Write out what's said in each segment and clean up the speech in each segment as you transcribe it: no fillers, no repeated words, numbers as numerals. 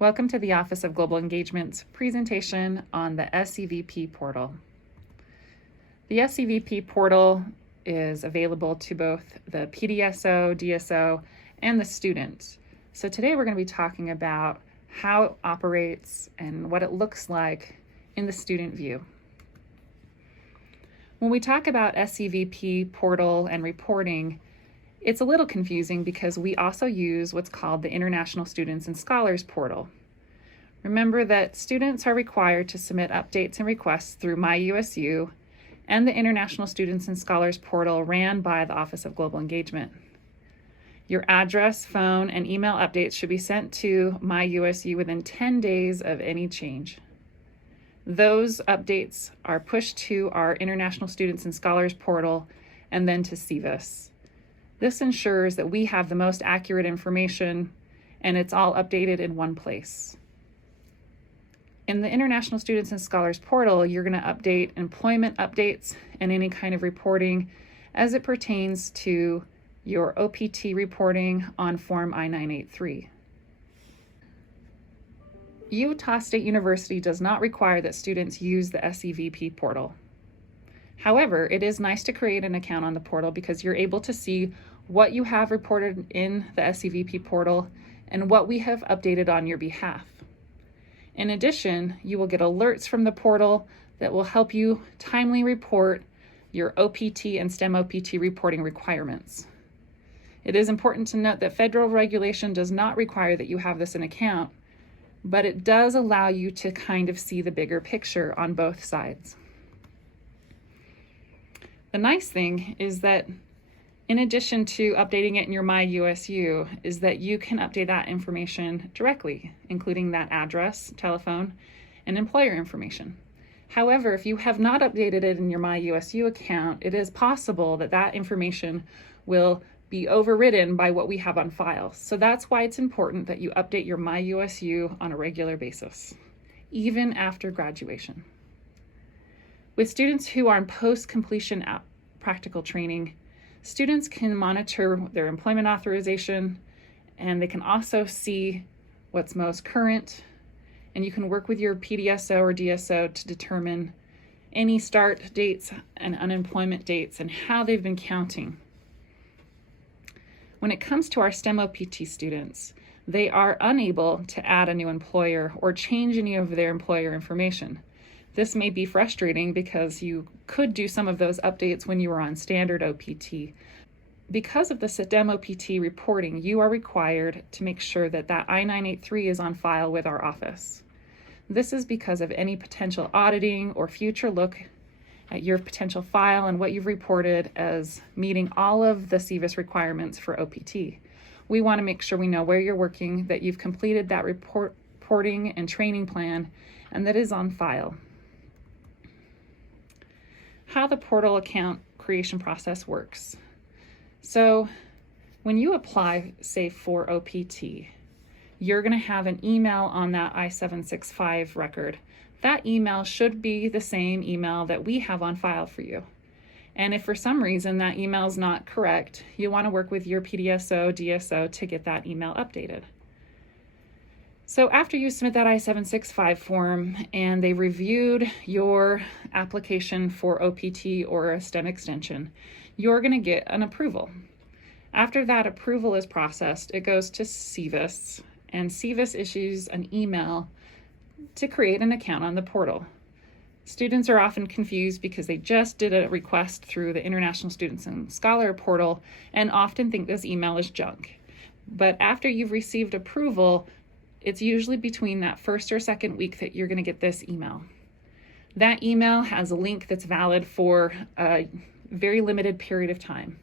Welcome to the Office of Global Engagement's presentation on the SCVP portal. The SCVP portal is available to both the PDSO, DSO, and the student. So today we're going to be talking about how it operates and what it looks like in the student view. When we talk about SCVP portal and reporting, it's a little confusing because we also use what's called the International Students and Scholars portal. Remember that students are required to submit updates and requests through MyUSU and the International Students and Scholars portal ran by the Office of Global Engagement. Your address, phone, and email updates should be sent to MyUSU within 10 days of any change. Those updates are pushed to our International Students and Scholars portal and then to SEVIS. This ensures that we have the most accurate information and it's all updated in one place. In the International Students and Scholars portal, you're going to update employment updates and any kind of reporting as it pertains to your OPT reporting on Form I-983. Utah State University does not require that students use the SCVP portal. However, it is nice to create an account on the portal because you're able to see what you have reported in the SCVP portal and what we have updated on your behalf. In addition, you will get alerts from the portal that will help you timely report your OPT and STEM OPT reporting requirements. It is important to note that federal regulation does not require that you have this in account, but it does allow you to kind of see the bigger picture on both sides. The nice thing is that in addition to updating it in your MyUSU, is that you can update that information directly, including that address, telephone, and employer information. However, if you have not updated it in your MyUSU account, it is possible that that information will be overridden by what we have on file. So that's why it's important that you update your MyUSU on a regular basis, even after graduation. With students who are in post-completion practical training, students can monitor their employment authorization, and they can also see what's most current, and you can work with your PDSO or DSO to determine any start dates and unemployment dates and how they've been counting. When it comes to our STEM OPT students, they are unable to add a new employer or change any of their employer information. This may be frustrating because you could do some of those updates when you were on standard OPT. Because of the STEM OPT reporting, you are required to make sure that that I-983 is on file with our office. This is because of any potential auditing or future look at your potential file and what you've reported as meeting all of the SEVIS requirements for OPT. We want to make sure we know where you're working, that you've completed that reporting and training plan, and that is on file. How the portal account creation process works. So when you apply, say, for OPT, you're going to have an email on that I-765 record. That email should be the same email that we have on file for you. And if for some reason that email is not correct, you want to work with your PDSO, DSO to get that email updated. So after you submit that I-765 form and they reviewed your application for OPT or a STEM extension, you're going to get an approval. After that approval is processed, it goes to SEVIS, and SEVIS issues an email to create an account on the portal. Students are often confused because they just did a request through the International Students and Scholar portal and often think this email is junk. But after you've received approval, it's usually between that first or second week that you're going to get this email. That email has a link that's valid for a very limited period of time.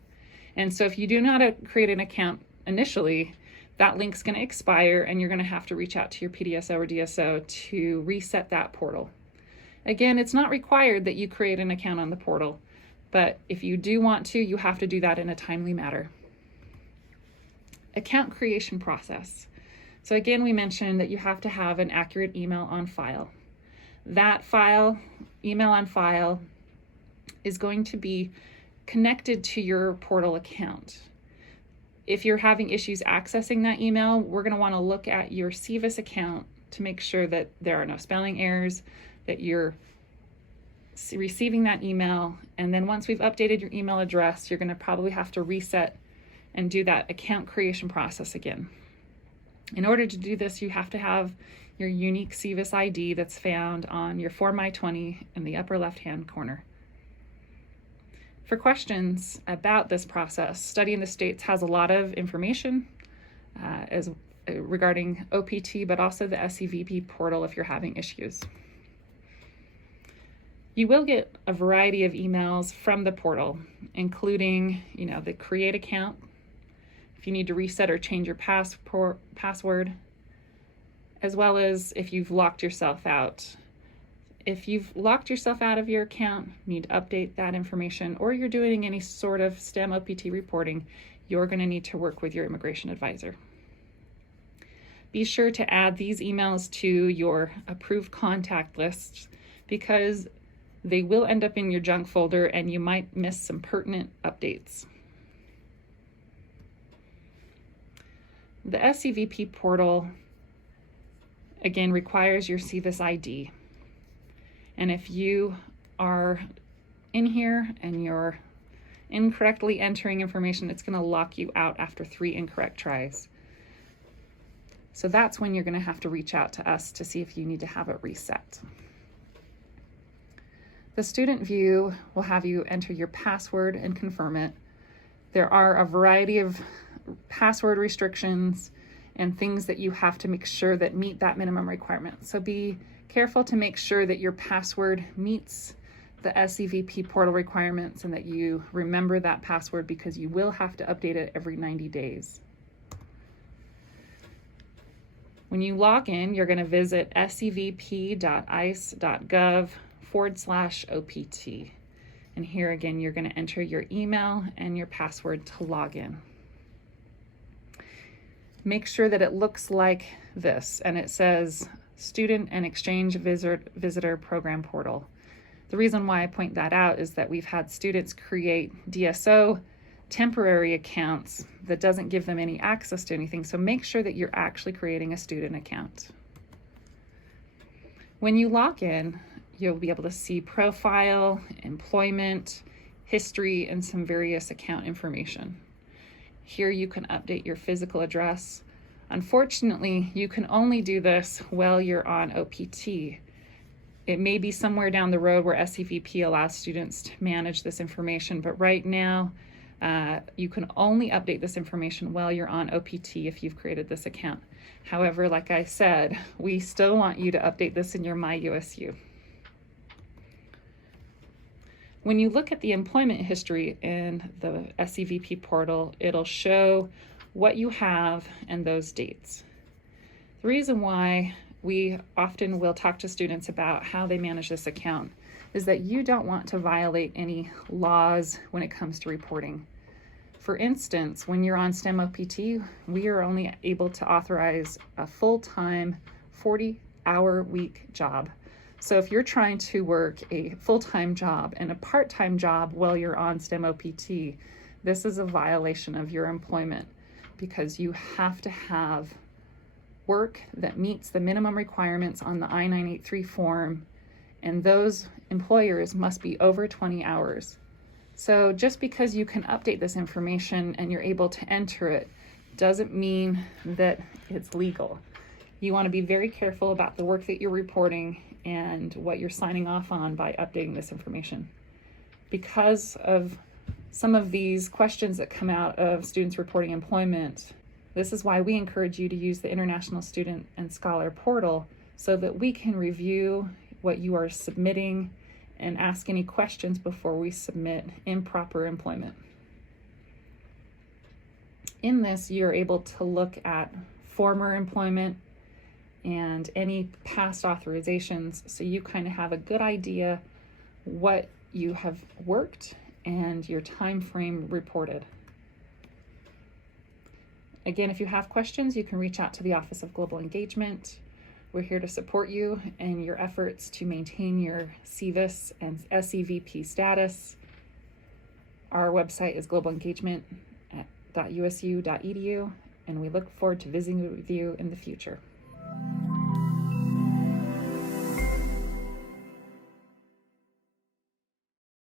And so if you do not create an account initially, that link's going to expire and you're going to have to reach out to your PDSO or DSO to reset that portal. Again, it's not required that you create an account on the portal, but if you do want to, you have to do that in a timely manner. Account creation process. So again, we mentioned that you have to have an accurate email on file. That email on file, is going to be connected to your portal account. If you're having issues accessing that email, we're going to want to look at your SEVIS account to make sure that there are no spelling errors, that you're receiving that email. And then once we've updated your email address, you're going to probably have to reset and do that account creation process again. In order to do this, you have to have your unique SEVIS ID that's found on your Form I-20 in the upper left-hand corner. For questions about this process, Study in the States has a lot of information regarding OPT, but also the SEVP portal if you're having issues. You will get a variety of emails from the portal, including, the create account, if you need to reset or change your password, as well as if you've locked yourself out. If you've locked yourself out of your account, need to update that information, or you're doing any sort of STEM OPT reporting, you're going to need to work with your immigration advisor. Be sure to add these emails to your approved contact list because they will end up in your junk folder and you might miss some pertinent updates. The SEVP portal, again, requires your SEVIS ID. And if you are in here and you're incorrectly entering information, it's going to lock you out after 3 incorrect tries. So that's when you're going to have to reach out to us to see if you need to have it reset. The student view will have you enter your password and confirm it. There are a variety of password restrictions and things that you have to make sure that meet that minimum requirement. So be careful to make sure that your password meets the SEVP portal requirements and that you remember that password because you will have to update it every 90 days. When you log in, you're going to visit sevp.ice.gov/OPT. And here again, you're going to enter your email and your password to log in. Make sure that it looks like this and it says Student and Exchange Visitor Program Portal. The reason why I point that out is that we've had students create DSO temporary accounts that doesn't give them any access to anything. So make sure that you're actually creating a student account. When you log in, you'll be able to see profile, employment, history, and some various account information. Here you can update your physical address. Unfortunately, you can only do this while you're on OPT. It may be somewhere down the road where SEVP allows students to manage this information, but right now, you can only update this information while you're on OPT if you've created this account. However, like I said, we still want you to update this in your MyUSU. When you look at the employment history in the SEVP portal, it'll show what you have and those dates. The reason why we often will talk to students about how they manage this account is that you don't want to violate any laws when it comes to reporting. For instance, when you're on STEM OPT, we are only able to authorize a full-time 40-hour week job. So if you're trying to work a full-time job and a part-time job while you're on STEM OPT, this is a violation of your employment because you have to have work that meets the minimum requirements on the I-983 form, and those employers must be over 20 hours. So just because you can update this information and you're able to enter it doesn't mean that it's legal. You want to be very careful about the work that you're reporting and what you're signing off on by updating this information. Because of some of these questions that come out of students reporting employment, this is why we encourage you to use the International Student and Scholar Portal so that we can review what you are submitting and ask any questions before we submit improper employment. In this, you're able to look at former employment and any past authorizations, so you kind of have a good idea what you have worked and your time frame reported. Again, if you have questions, you can reach out to the Office of Global Engagement. We're here to support you in your efforts to maintain your SEVIS and SEVP status. Our website is globalengagement.gov. support.usu.edu, and we look forward to visiting with you in the future.